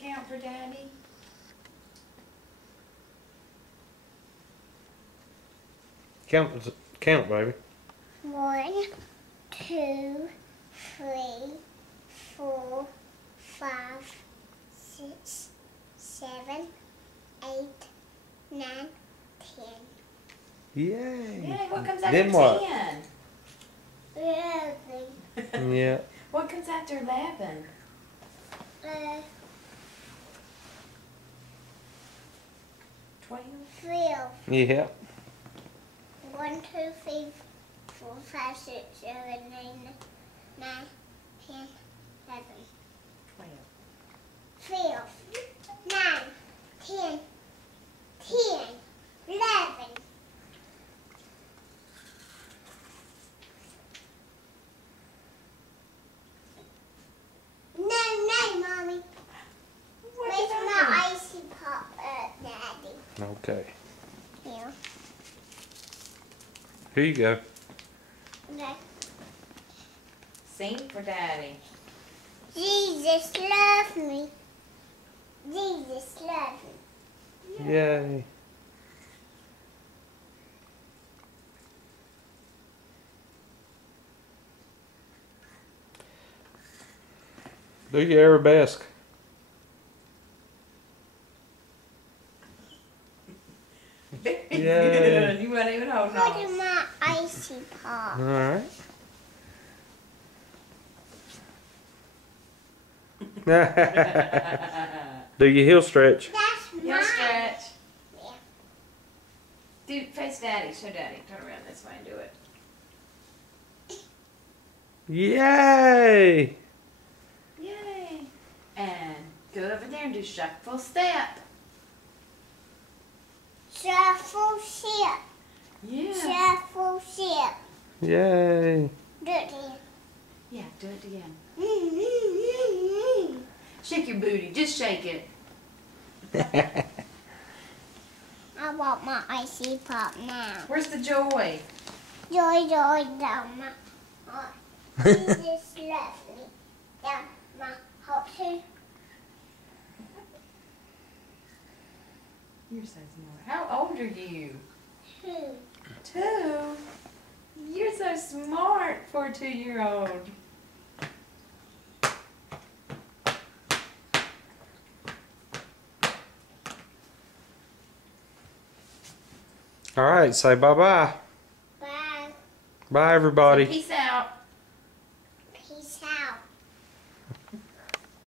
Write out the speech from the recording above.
count for Daddy? Count, baby. 1, 2, 3, 4, 5, 6, 7, 8, 9, 10. Yay. Yay, what comes after Then what? 10? 11. Yeah. What comes after 11? 12? 12. Yeah. 1, 2, 3, 4, 5, 6, 7, 8, 9, 10, 11. 12. 12, 9, 10, 10, 11. No, Mommy. What Where's did I my icy pop, Daddy? Okay. Here. Here you go. Okay. do? Sing for Daddy. Jesus loves me. Jesus loves me. Yay. Do your arabesque. Very Yay. good. You weren't even holding Look at on. my icy pop. All right. Do your heel stretch. That's Heel mine. stretch. Yeah. Do face Daddy. Show Daddy. Turn around this way and do it. Yay. Yay. And go over there and do shuffle step. Shuffle ship. Yeah. Shuffle ship. Yay. Do it again. Yeah, do it again. Mm-hmm. Shake your booty. Just shake it. I want my icy pop now. Where's the joy? Joy, joy, down my heart. Jesus loves me. Down my heart too. You're so smart. How old are you? 2. 2? You're so smart for a 2-year-old. All right. Say bye-bye. Bye. Bye, everybody. Peace out.